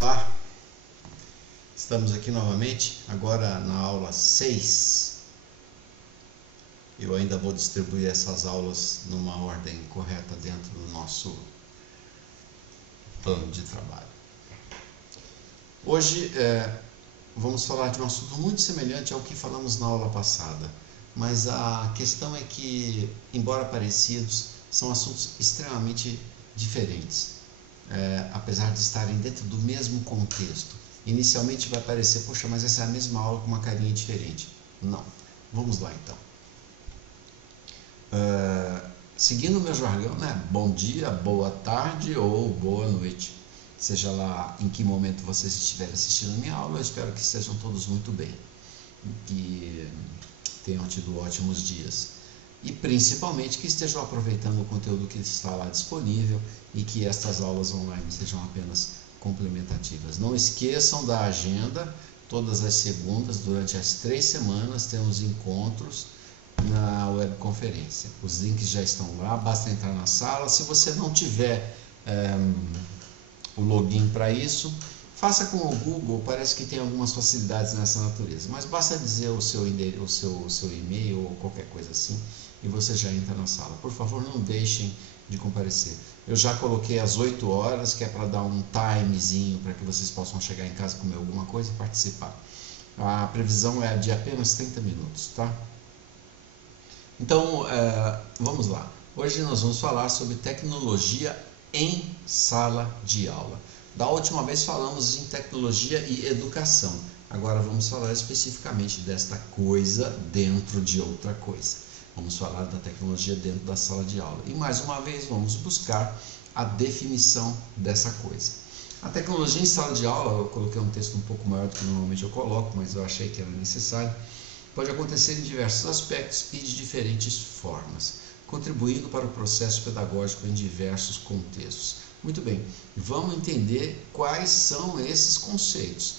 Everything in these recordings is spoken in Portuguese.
Olá, estamos aqui novamente, agora na aula 6. Eu ainda vou distribuir essas aulas numa ordem correta dentro do nosso plano de trabalho. Hoje vamos falar de um assunto muito semelhante ao que falamos na aula passada, mas a questão é que, embora parecidos, são assuntos extremamente diferentes. Apesar de estarem dentro do mesmo contexto. Inicialmente vai parecer, poxa, mas essa é a mesma aula com uma carinha diferente. Não. Vamos lá então. Seguindo o meu jargão, né? Bom dia, boa tarde ou boa noite. Seja lá em que momento vocês estiverem assistindo a minha aula, eu espero que estejam todos muito bem. Que tenham tido ótimos dias. E principalmente que estejam aproveitando o conteúdo que está lá disponível e que estas aulas online sejam apenas complementativas. Não esqueçam da agenda, todas as segundas, durante as 3 semanas, temos encontros na webconferência. Os links já estão lá, basta entrar na sala. Se você não tiver o login para isso, faça com o Google, parece que tem algumas facilidades nessa natureza, mas basta dizer o seu e-mail ou qualquer coisa assim e você já entra na sala. Por favor, não deixem de comparecer. Eu já coloquei às 8 horas, que é para dar um timezinho para que vocês possam chegar em casa, comer alguma coisa e participar. A previsão é de apenas 30 minutos, tá? Então, vamos lá. Hoje nós vamos falar sobre tecnologia em sala de aula. Da última vez falamos em tecnologia e educação. Agora vamos falar especificamente desta coisa dentro de outra coisa. Vamos falar da tecnologia dentro da sala de aula. E mais uma vez vamos buscar a definição dessa coisa. A tecnologia em sala de aula, eu coloquei um texto um pouco maior do que normalmente eu coloco, mas eu achei que era necessário, pode acontecer em diversos aspectos e de diferentes formas, contribuindo para o processo pedagógico em diversos contextos. Muito bem, vamos entender quais são esses conceitos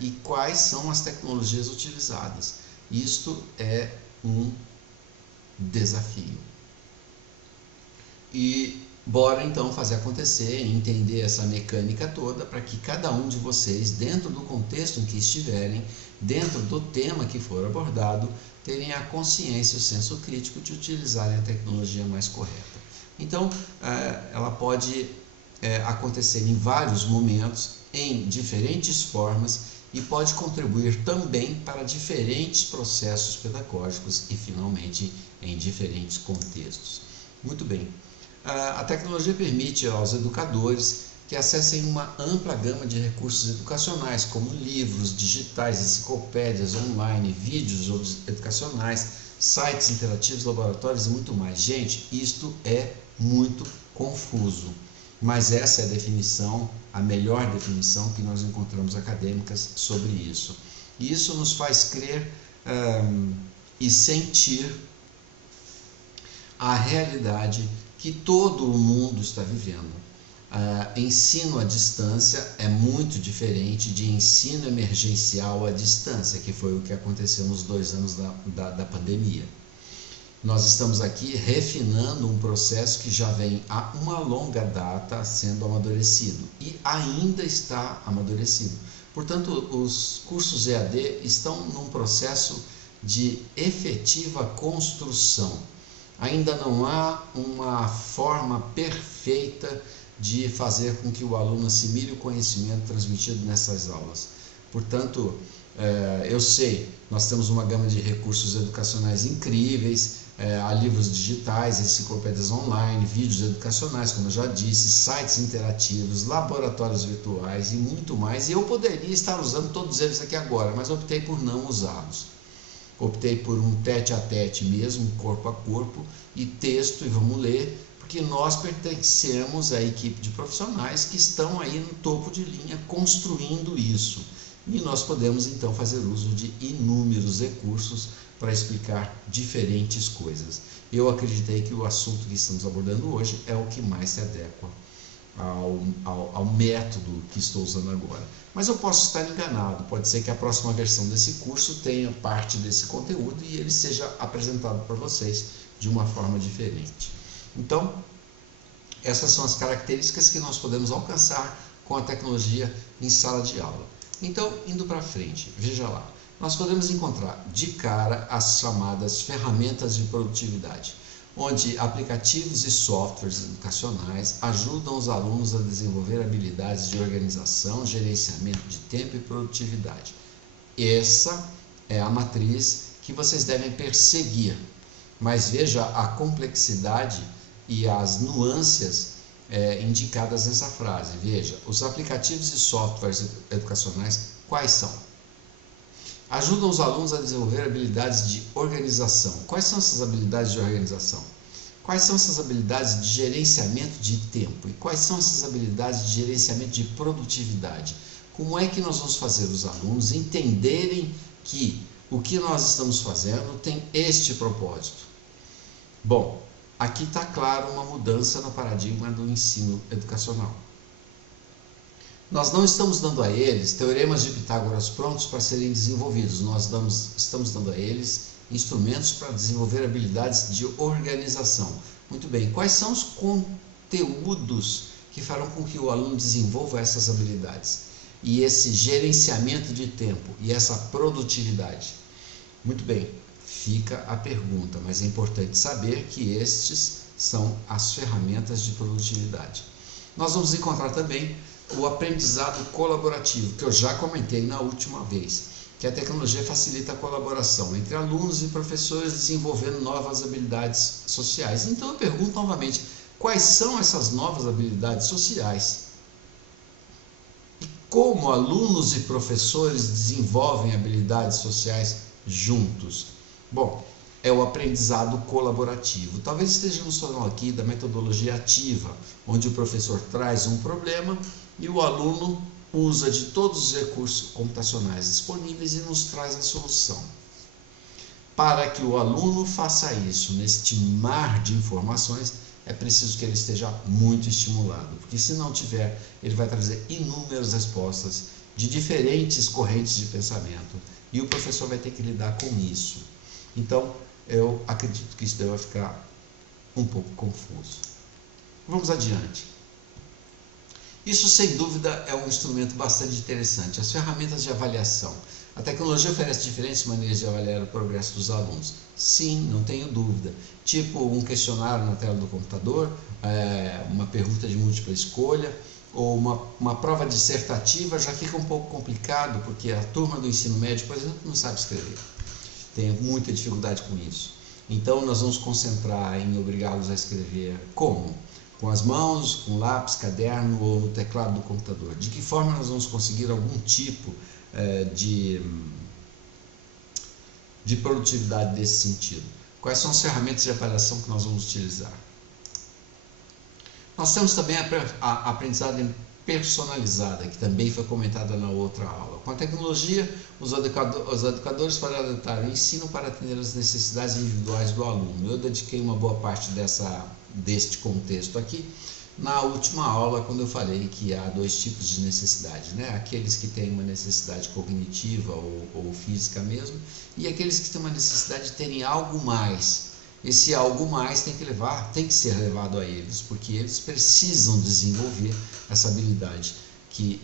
e quais são as tecnologias utilizadas. Isto é um desafio. E bora então fazer acontecer, entender essa mecânica toda para que cada um de vocês, dentro do contexto em que estiverem, dentro do tema que for abordado, tenham a consciência e o senso crítico de utilizarem a tecnologia mais correta. Então, ela pode acontecer em vários momentos, em diferentes formas, e pode contribuir também para diferentes processos pedagógicos e, finalmente, em diferentes contextos. Muito bem. A tecnologia permite aos educadores que acessem uma ampla gama de recursos educacionais, como livros digitais, enciclopédias online, vídeos educacionais, sites interativos, laboratórios e muito mais. Gente, isto é muito confuso, mas essa é a definição, a melhor definição que nós encontramos acadêmicas sobre isso. E isso nos faz crer e sentir a realidade que todo o mundo está vivendo. Ensino à distância é muito diferente de ensino emergencial à distância, que foi o que aconteceu nos 2 anos da pandemia. Nós estamos aqui refinando um processo que já vem há uma longa data sendo amadurecido e ainda está amadurecido. Portanto, os cursos EAD estão num processo de efetiva construção. Ainda não há uma forma perfeita de fazer com que o aluno assimile o conhecimento transmitido nessas aulas. Portanto, eu sei, nós temos uma gama de recursos educacionais incríveis, há livros digitais, enciclopédias online, vídeos educacionais, como eu já disse, sites interativos, laboratórios virtuais e muito mais. E eu poderia estar usando todos eles aqui agora, mas optei por não usá-los. Optei por um tete-a-tete mesmo, corpo a corpo, e texto, e vamos ler, porque nós pertencemos à equipe de profissionais que estão aí no topo de linha construindo isso. E nós podemos então fazer uso de inúmeros recursos para explicar diferentes coisas. Eu acreditei que o assunto que estamos abordando hoje é o que mais se adequa ao método que estou usando agora. Mas eu posso estar enganado, pode ser que a próxima versão desse curso tenha parte desse conteúdo e ele seja apresentado para vocês de uma forma diferente. Então, essas são as características que nós podemos alcançar com a tecnologia em sala de aula. Então, indo para frente, veja lá, nós podemos encontrar de cara as chamadas ferramentas de produtividade, onde aplicativos e softwares educacionais ajudam os alunos a desenvolver habilidades de organização, gerenciamento de tempo e produtividade. Essa é a matriz que vocês devem perseguir, mas veja a complexidade e as nuances indicadas nessa frase. Veja, os aplicativos e softwares educacionais, quais são? Ajudam os alunos a desenvolver habilidades de organização. Quais são essas habilidades de organização? Quais são essas habilidades de gerenciamento de tempo? E quais são essas habilidades de gerenciamento de produtividade? Como é que nós vamos fazer os alunos entenderem que o que nós estamos fazendo tem este propósito? Bom, aqui está claro uma mudança no paradigma do ensino educacional. Nós não estamos dando a eles teoremas de Pitágoras prontos para serem desenvolvidos, nós estamos dando a eles instrumentos para desenvolver habilidades de organização. Muito bem, quais são os conteúdos que farão com que o aluno desenvolva essas habilidades? E esse gerenciamento de tempo e essa produtividade? Muito bem, fica a pergunta, mas é importante saber que estes são as ferramentas de produtividade. Nós vamos encontrar também o aprendizado colaborativo, que eu já comentei na última vez, que a tecnologia facilita a colaboração entre alunos e professores desenvolvendo novas habilidades sociais. Então eu pergunto novamente, quais são essas novas habilidades sociais? E como alunos e professores desenvolvem habilidades sociais juntos? Bom, é o aprendizado colaborativo. Talvez estejamos falando aqui da metodologia ativa, onde o professor traz um problema e o aluno usa de todos os recursos computacionais disponíveis e nos traz a solução. Para que o aluno faça isso neste mar de informações, é preciso que ele esteja muito estimulado, porque se não tiver, ele vai trazer inúmeras respostas de diferentes correntes de pensamento e o professor vai ter que lidar com isso. Então, eu acredito que isso deve ficar um pouco confuso. Vamos adiante. Isso, sem dúvida, é um instrumento bastante interessante. As ferramentas de avaliação. A tecnologia oferece diferentes maneiras de avaliar o progresso dos alunos. Sim, não tenho dúvida. Tipo um questionário na tela do computador, uma pergunta de múltipla escolha, ou uma prova dissertativa já fica um pouco complicado, porque a turma do ensino médio, por exemplo, não sabe escrever. Tem muita dificuldade com isso. Então, nós vamos concentrar em obrigá-los a escrever como? Com as mãos, com lápis, caderno ou no teclado do computador. De que forma nós vamos conseguir algum tipo de produtividade desse sentido? Quais são as ferramentas de avaliação que nós vamos utilizar? Nós temos também a aprendizagem personalizada, que também foi comentada na outra aula. Com a tecnologia, os educadores podem adaptar o ensino para atender as necessidades individuais do aluno. Eu dediquei uma boa parte deste contexto aqui na última aula, quando eu falei que há dois tipos de necessidade, né? Aqueles que têm uma necessidade cognitiva ou física mesmo, e aqueles que têm uma necessidade de terem algo mais. Esse algo mais tem que ser levado a eles, porque eles precisam desenvolver essa habilidade que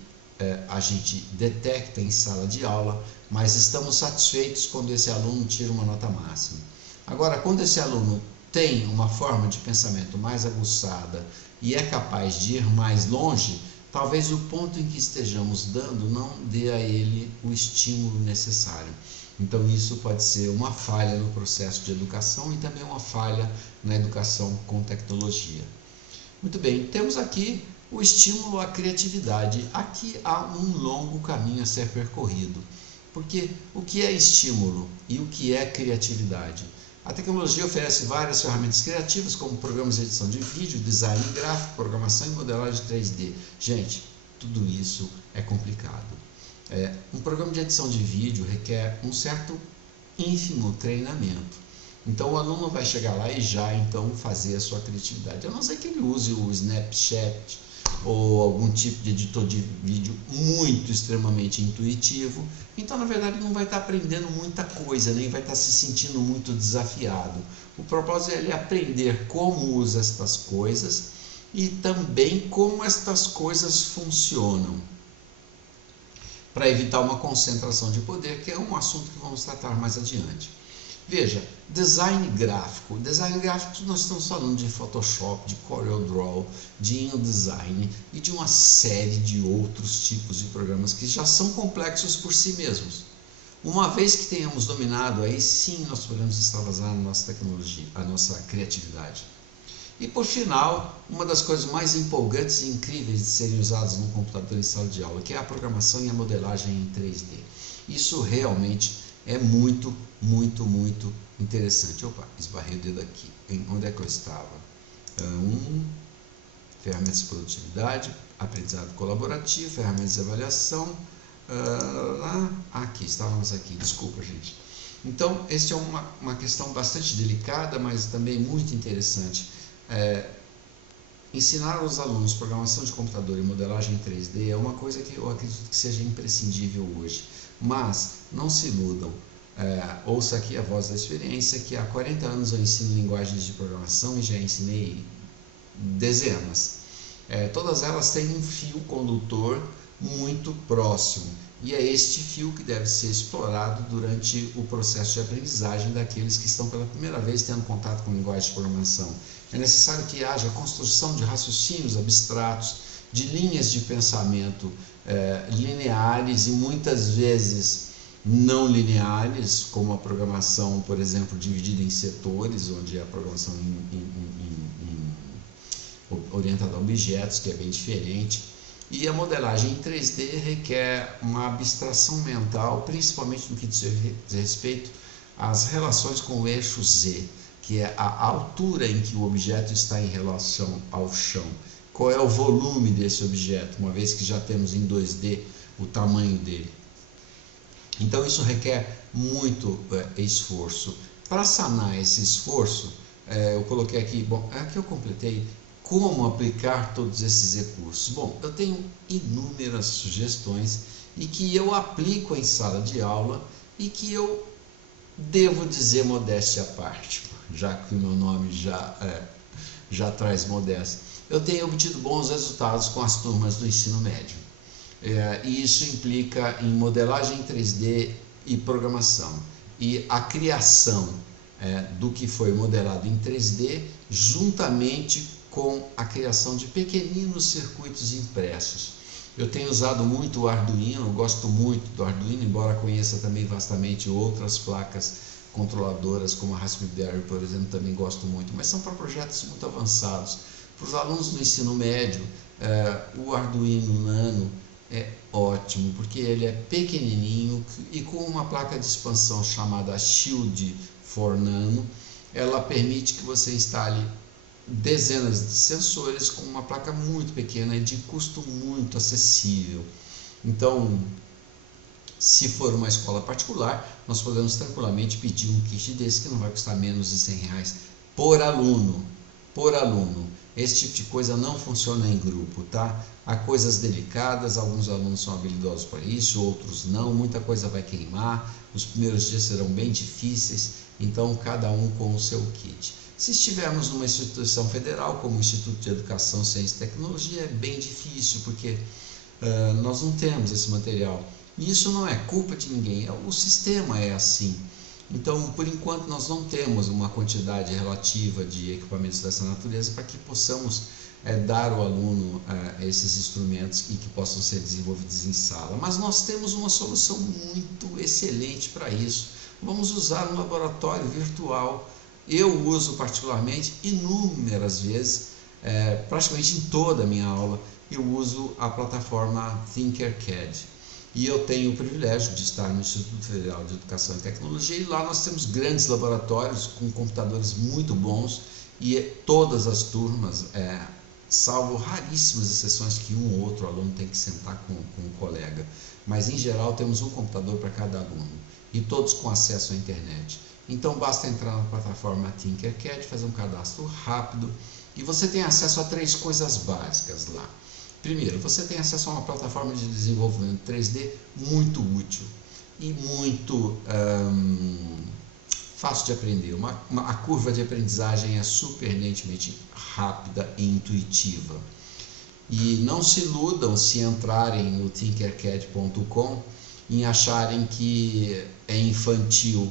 a gente detecta em sala de aula, mas estamos satisfeitos quando esse aluno tira uma nota máxima. Agora, quando esse aluno tem uma forma de pensamento mais aguçada e é capaz de ir mais longe, talvez o ponto em que estejamos dando não dê a ele o estímulo necessário. Então isso pode ser uma falha no processo de educação e também uma falha na educação com tecnologia. Muito bem, temos aqui o estímulo à criatividade. Aqui há um longo caminho a ser percorrido, porque o que é estímulo e o que é criatividade? A tecnologia oferece várias ferramentas criativas, como programas de edição de vídeo, design gráfico, programação e modelagem 3D. Gente, tudo isso é complicado. Um programa de edição de vídeo requer um certo ínfimo treinamento. Então o aluno vai chegar lá e já então fazer a sua criatividade. A não ser que ele use o Snapchat ou algum tipo de editor de vídeo muito extremamente intuitivo. Então na verdade não vai estar aprendendo muita coisa, nem vai estar se sentindo muito desafiado. O propósito é ele aprender como usa estas coisas e também como estas coisas funcionam, para evitar uma concentração de poder, que é um assunto que vamos tratar mais adiante. Veja, design gráfico. Design gráfico nós estamos falando de Photoshop, de CorelDRAW, de InDesign e de uma série de outros tipos de programas que já são complexos por si mesmos. Uma vez que tenhamos dominado, aí sim nós podemos extravasar a nossa tecnologia, a nossa criatividade. E por final, uma das coisas mais empolgantes e incríveis de serem usadas no computador em sala de aula, que é a programação e a modelagem em 3D. Isso realmente é muito interessante. Opa, esbarrei o dedo aqui. Onde é que eu estava? Ferramentas de produtividade, aprendizado colaborativo, ferramentas de avaliação. Aqui, estávamos aqui, desculpa, gente. Então, essa é uma questão bastante delicada, mas também muito interessante. Ensinar aos alunos programação de computador e modelagem 3D é uma coisa que eu acredito que seja imprescindível hoje. Mas não se iludam. Ouça aqui a voz da experiência, que há 40 anos eu ensino linguagens de programação e já ensinei dezenas. Todas elas têm um fio condutor muito próximo, e é este fio que deve ser explorado durante o processo de aprendizagem daqueles que estão pela primeira vez tendo contato com linguagem de programação. É necessário que haja construção de raciocínios abstratos, de linhas de pensamento lineares e muitas vezes não lineares, como a programação, por exemplo, dividida em setores, onde é a programação orientada a objetos, que é bem diferente. E a modelagem em 3D requer uma abstração mental, principalmente no que diz respeito às relações com o eixo Z, que é a altura em que o objeto está em relação ao chão. Qual é o volume desse objeto, uma vez que já temos em 2D o tamanho dele. Então isso requer muito esforço. Para sanar esse esforço, eu coloquei aqui, aqui eu completei como aplicar todos esses recursos. Bom, eu tenho inúmeras sugestões e que eu aplico em sala de aula e que eu devo dizer modéstia à parte, já que o meu nome já traz modéstia. Eu tenho obtido bons resultados com as turmas do ensino médio. E isso implica em modelagem em 3D e programação. E a criação do que foi modelado em 3D, juntamente com a criação de pequeninos circuitos impressos. Eu tenho usado muito o Arduino, gosto muito do Arduino, embora conheça também vastamente outras placas controladoras, como a Raspberry, por exemplo, também gosto muito, mas são para projetos muito avançados. Para os alunos do ensino médio, o Arduino Nano é ótimo, porque ele é pequenininho e com uma placa de expansão chamada Shield for Nano, ela permite que você instale dezenas de sensores com uma placa muito pequena e de custo muito acessível. Então, se for uma escola particular, nós podemos tranquilamente pedir um kit desse que não vai custar menos de R$100 por aluno. Por aluno. Esse tipo de coisa não funciona em grupo, tá? Há coisas delicadas, alguns alunos são habilidosos para isso, outros não, muita coisa vai queimar, os primeiros dias serão bem difíceis, então cada um com o seu kit. Se estivermos numa instituição federal, como o Instituto de Educação, Ciência e Tecnologia, é bem difícil, porque nós não temos esse material. E isso não é culpa de ninguém, o sistema é assim. Então, por enquanto, nós não temos uma quantidade relativa de equipamentos dessa natureza para que possamos dar ao aluno esses instrumentos e que possam ser desenvolvidos em sala. Mas nós temos uma solução muito excelente para isso. Vamos usar um laboratório virtual. Eu uso particularmente inúmeras vezes, praticamente em toda a minha aula, eu uso a plataforma Tinkercad. E eu tenho o privilégio de estar no Instituto Federal de Educação e Tecnologia, e lá nós temos grandes laboratórios com computadores muito bons, e todas as turmas, salvo raríssimas exceções que um ou outro aluno tem que sentar com um colega, mas em geral temos um computador para cada aluno, e todos com acesso à internet. Então basta entrar na plataforma Tinkercad, fazer um cadastro rápido, e você tem acesso a 3 coisas básicas lá. Primeiro, você tem acesso a uma plataforma de desenvolvimento 3D muito útil e muito fácil de aprender. A curva de aprendizagem é surpreendentemente rápida e intuitiva. E não se iludam se entrarem no tinkercad.com em acharem que é infantil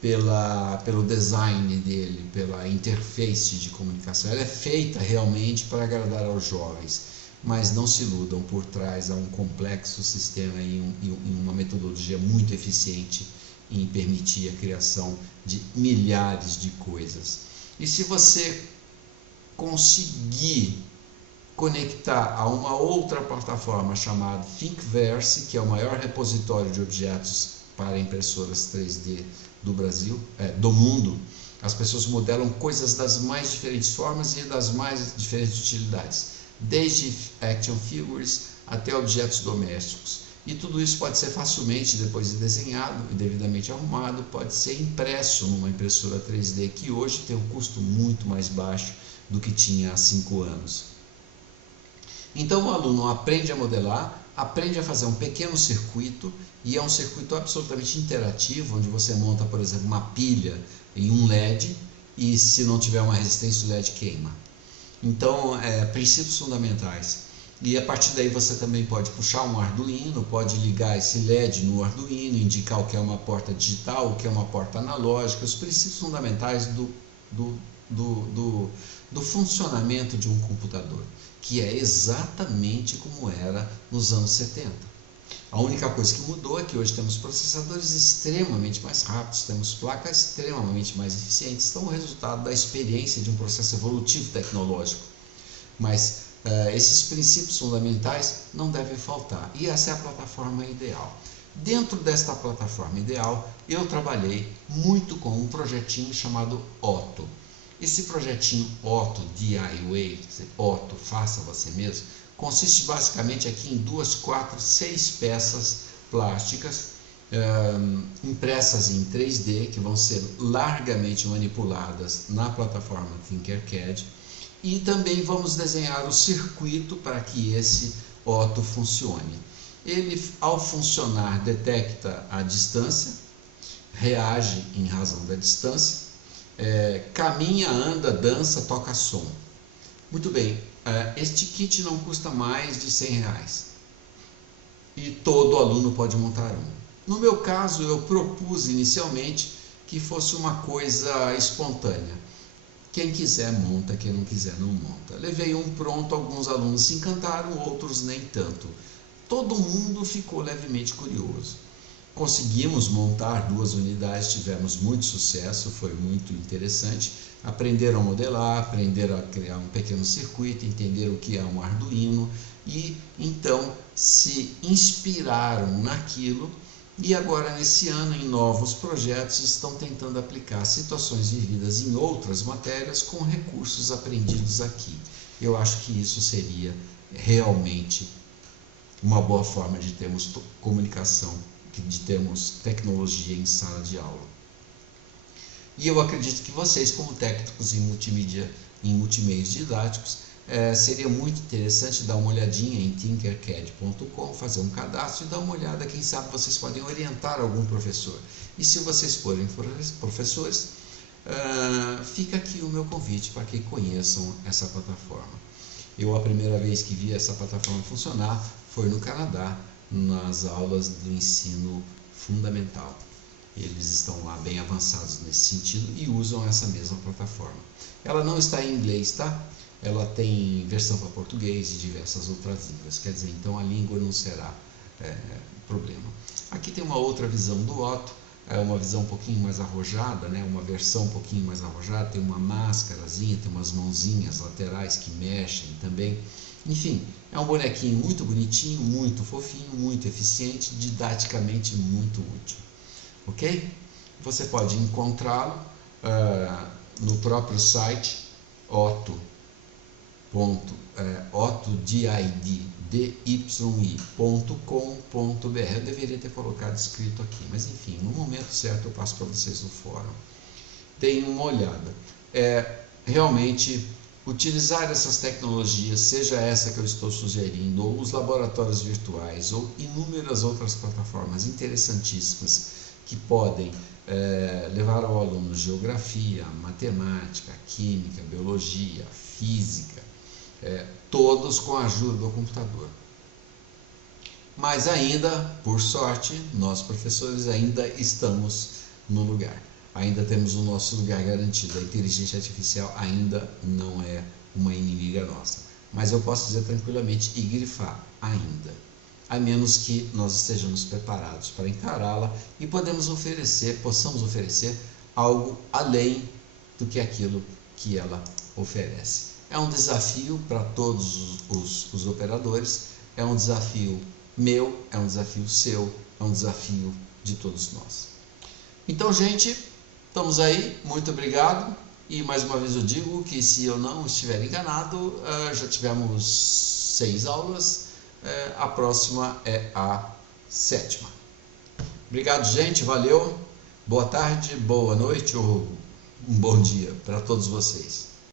pelo design dele, pela interface de comunicação. Ela é feita realmente para agradar aos jovens, mas não se iludam, por trás há um complexo sistema e uma metodologia muito eficiente em permitir a criação de milhares de coisas. E se você conseguir conectar a uma outra plataforma chamada Thinkiverse, que é o maior repositório de objetos para impressoras 3D do Brasil, do mundo, as pessoas modelam coisas das mais diferentes formas e das mais diferentes utilidades, desde action figures até objetos domésticos. E tudo isso pode ser facilmente, depois de desenhado e devidamente arrumado, pode ser impresso numa impressora 3D, que hoje tem um custo muito mais baixo do que tinha há 5 anos. Então o aluno aprende a modelar, aprende a fazer um pequeno circuito, e é um circuito absolutamente interativo, onde você monta, por exemplo, uma pilha em um LED, e se não tiver uma resistência, o LED queima. Então, princípios fundamentais. E a partir daí você também pode puxar um Arduino, pode ligar esse LED no Arduino, indicar o que é uma porta digital, o que é uma porta analógica, os princípios fundamentais do funcionamento de um computador, que é exatamente como era nos anos 70. A única coisa que mudou é que hoje temos processadores extremamente mais rápidos, temos placas extremamente mais eficientes, são o resultado da experiência de um processo evolutivo tecnológico. Mas esses princípios fundamentais não devem faltar, e essa é a plataforma ideal. Dentro desta plataforma ideal, eu trabalhei muito com um projetinho chamado Otto. Esse projetinho Otto DIY, Otto, faça você mesmo, consiste basicamente aqui em 2, 4, 6 peças plásticas impressas em 3D, que vão ser largamente manipuladas na plataforma Tinkercad, e também vamos desenhar o circuito para que esse Otto funcione. Ele, ao funcionar, detecta a distância, reage em razão da distância, caminha, anda, dança, toca som. Muito bem, este kit não custa mais de R$100 e todo aluno pode montar um. No meu caso, eu propus inicialmente que fosse uma coisa espontânea. Quem quiser monta, quem não quiser não monta. Levei um pronto, alguns alunos se encantaram, outros nem tanto. Todo mundo ficou levemente curioso. Conseguimos montar 2 unidades, tivemos muito sucesso, foi muito interessante. Aprenderam a modelar, aprenderam a criar um pequeno circuito, entenderam o que é um Arduino e então se inspiraram naquilo, e agora nesse ano, em novos projetos, estão tentando aplicar situações vividas em outras matérias com recursos aprendidos aqui. Eu acho que isso seria realmente uma boa forma de termos comunicação, de termos tecnologia em sala de aula. E eu acredito que vocês, como técnicos em multimídia, em multimeios didáticos, seria muito interessante dar uma olhadinha em tinkercad.com, fazer um cadastro e dar uma olhada, quem sabe vocês podem orientar algum professor. E se vocês forem professores, fica aqui o meu convite para que conheçam essa plataforma. A primeira vez que vi essa plataforma funcionar foi no Canadá, nas aulas do ensino fundamental. Eles estão lá bem avançados nesse sentido e usam essa mesma plataforma. Ela não está em inglês, tá? Ela tem versão para português e diversas outras línguas, quer dizer, então a língua não será problema. Aqui tem uma outra visão do Otto, uma visão um pouquinho mais arrojada, né? Uma versão um pouquinho mais arrojada, tem uma máscarazinha, tem umas mãozinhas laterais que mexem também. Enfim, é um bonequinho muito bonitinho, muito fofinho, muito eficiente, didaticamente muito útil. Ok? Você pode encontrá-lo no próprio site ottodyi.com.br. Eu deveria ter colocado escrito aqui, mas enfim, no momento certo eu passo para vocês no fórum. Deem uma olhada. Realmente, utilizar essas tecnologias, seja essa que eu estou sugerindo, ou os laboratórios virtuais, ou inúmeras outras plataformas interessantíssimas que podem levar ao aluno geografia, matemática, química, biologia, física, todos com a ajuda do computador. Mas ainda, por sorte, nós professores ainda estamos no lugar. Ainda temos o nosso lugar garantido. A inteligência artificial ainda não é uma inimiga nossa. Mas eu posso dizer tranquilamente e grifar ainda. A menos que nós estejamos preparados para encará-la e possamos oferecer algo além do que aquilo que ela oferece. É um desafio para todos os operadores, é um desafio meu, é um desafio seu, é um desafio de todos nós. Então, gente, estamos aí, muito obrigado. E mais uma vez eu digo que, se eu não estiver enganado, já tivemos 6 aulas, a próxima é a 7ª. Obrigado, gente, valeu, boa tarde, boa noite ou um bom dia para todos vocês.